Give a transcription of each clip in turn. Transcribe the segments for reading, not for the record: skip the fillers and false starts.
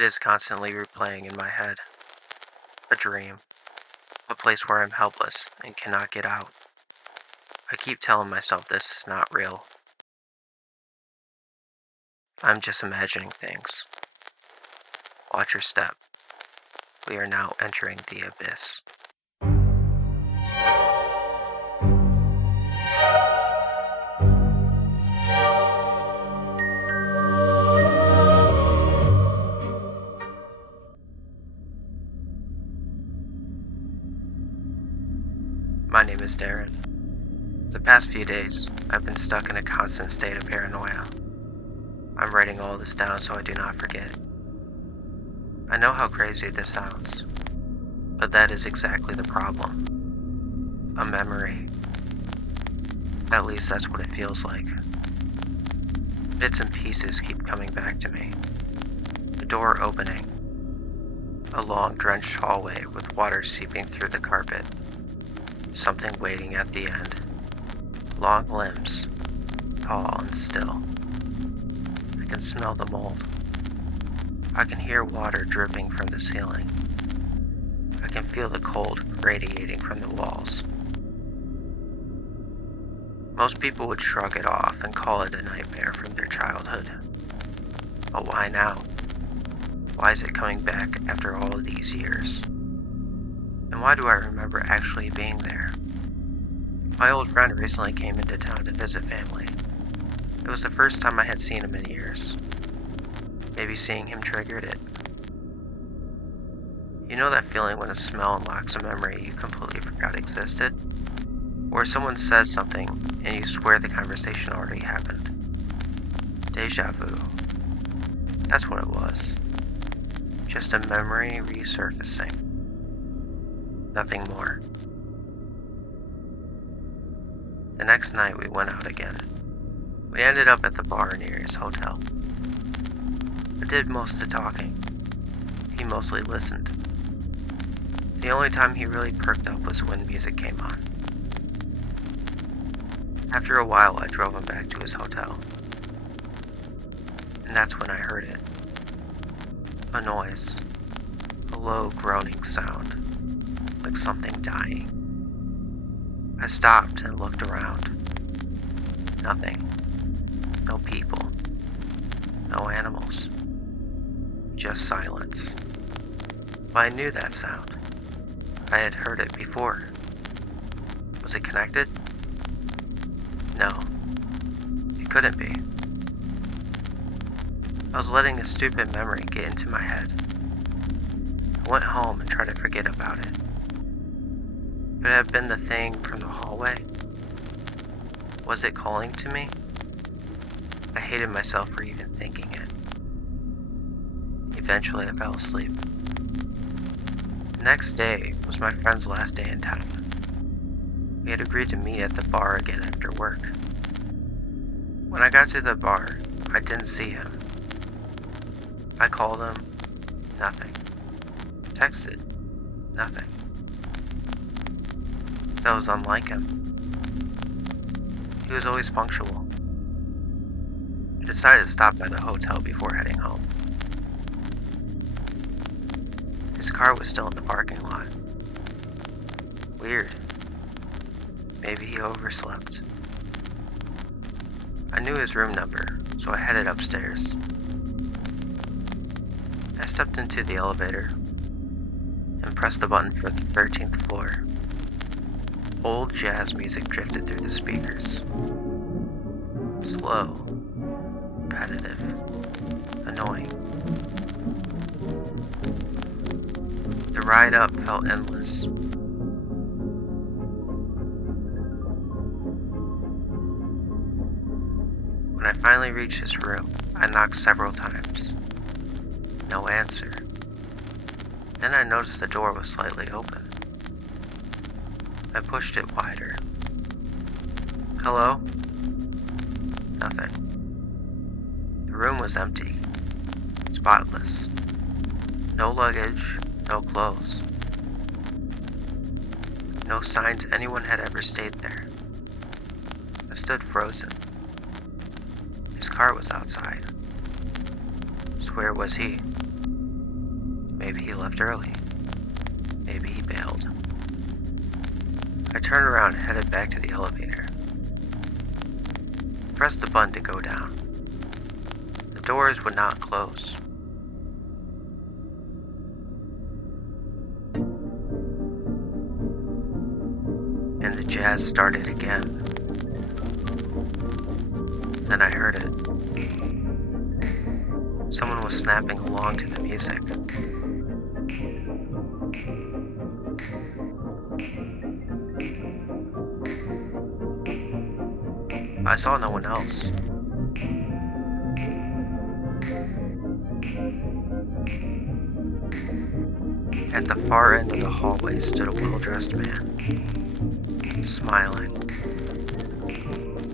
It is constantly replaying in my head. A dream. A place where I'm helpless and cannot get out. I keep telling myself this is not real. I'm just imagining things. Watch your step. We are now entering the abyss. My name is Darren. The past few days, I've been stuck in a constant state of paranoia. I'm writing all this down so I do not forget. I know how crazy this sounds, but that is exactly the problem. A memory. At least that's what it feels like. Bits and pieces keep coming back to me. The door opening. A long drenched hallway with water seeping through the carpet. Something waiting at the end. Long limbs, tall and still. I can smell the mold. I can hear water dripping from the ceiling. I can feel the cold radiating from the walls. Most people would shrug it off and call it a nightmare from their childhood. But why now? Why is it coming back after all of these years? And why do I remember actually being there? My old friend recently came into town to visit family. It was the first time I had seen him in years. Maybe seeing him triggered it. You know that feeling when a smell unlocks a memory you completely forgot existed? Or someone says something and you swear the conversation already happened. Deja vu. That's what it was. Just a memory resurfacing. Nothing more. The next night we went out again. We ended up at the bar near his hotel. I did most of the talking. He mostly listened. The only time he really perked up was when music came on. After a while, I drove him back to his hotel. And that's when I heard it. A noise. A low groaning sound. Like something dying. I stopped and looked around. Nothing. No people. No animals. Just silence. But I knew that sound. I had heard it before. Was it connected? No. It couldn't be. I was letting a stupid memory get into my head. I went home and tried to forget about it. Could it have been the thing from the hallway? Was it calling to me? I hated myself for even thinking it. Eventually I fell asleep. The next day was my friend's last day in town. We had agreed to meet at the bar again after work. When I got to the bar, I didn't see him. I called him. Nothing. Texted. Nothing. That was unlike him. He was always punctual. I decided to stop by the hotel before heading home. His car was still in the parking lot. Weird. Maybe he overslept. I knew his room number, so I headed upstairs. I stepped into the elevator and pressed the button for the 13th floor. Old jazz music drifted through the speakers. Slow, repetitive, annoying. The ride up felt endless. When I finally reached his room, I knocked several times. No answer. Then I noticed the door was slightly open. I pushed it wider. Hello? Nothing. The room was empty. Spotless. No luggage, no clothes. No signs anyone had ever stayed there. I stood frozen. His car was outside. So where was he? Maybe he left early. Maybe he bailed. I turned around and headed back to the elevator. Pressed the button to go down. The doors would not close. And the jazz started again. Then I heard it. Someone was snapping along to the music. I saw no one else. At the far end of the hallway stood a well-dressed man, smiling,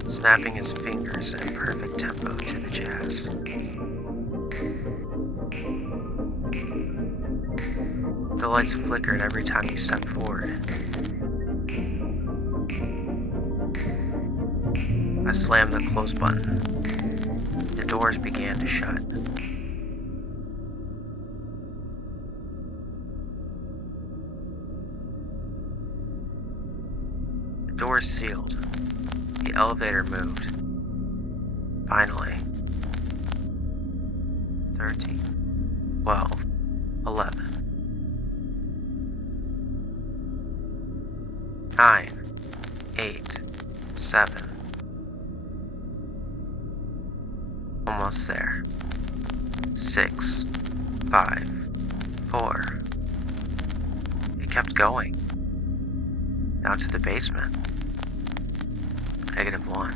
snapping his fingers in perfect tempo to the jazz. The lights flickered every time he stepped forward. I slammed the close button. The doors began to shut. The doors sealed. The elevator moved. Finally. 13, 12, 11. 9, 8, 7. Almost there. 6, 5, 4. It kept going. Down to the basement. -1.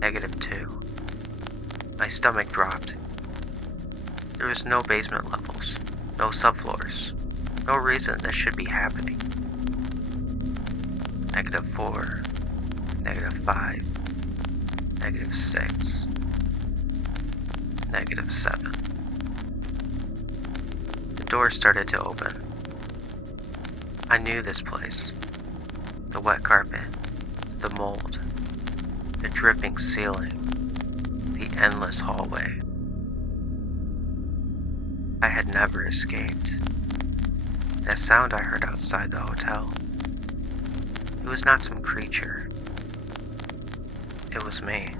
-2. My stomach dropped. There was no basement levels, no subfloors, no reason this should be happening. -4, -5, -6, -7. The door started to open. I knew this place. The wet carpet, the mold, the dripping ceiling, the endless hallway. I had never escaped. That sound I heard outside the hotel, it was not some creature. It was me.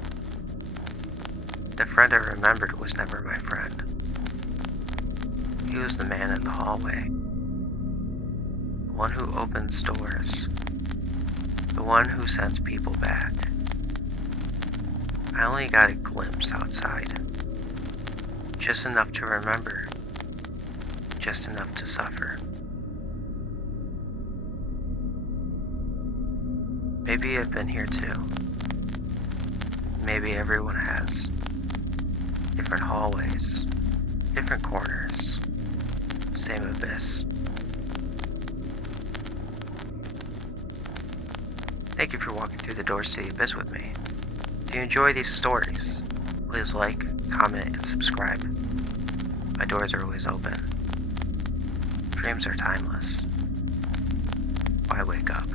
The friend I remembered was never my friend. He was the man in the hallway. The one who opens doors. The one who sends people back. I only got a glimpse outside. Just enough to remember. Just enough to suffer. Maybe I've been here too. Maybe everyone has. Different hallways, different corners, same abyss. Thank you for walking through the doors to the abyss with me. If you enjoy these stories, please like, comment, and subscribe. My doors are always open. Dreams are timeless. Why wake up?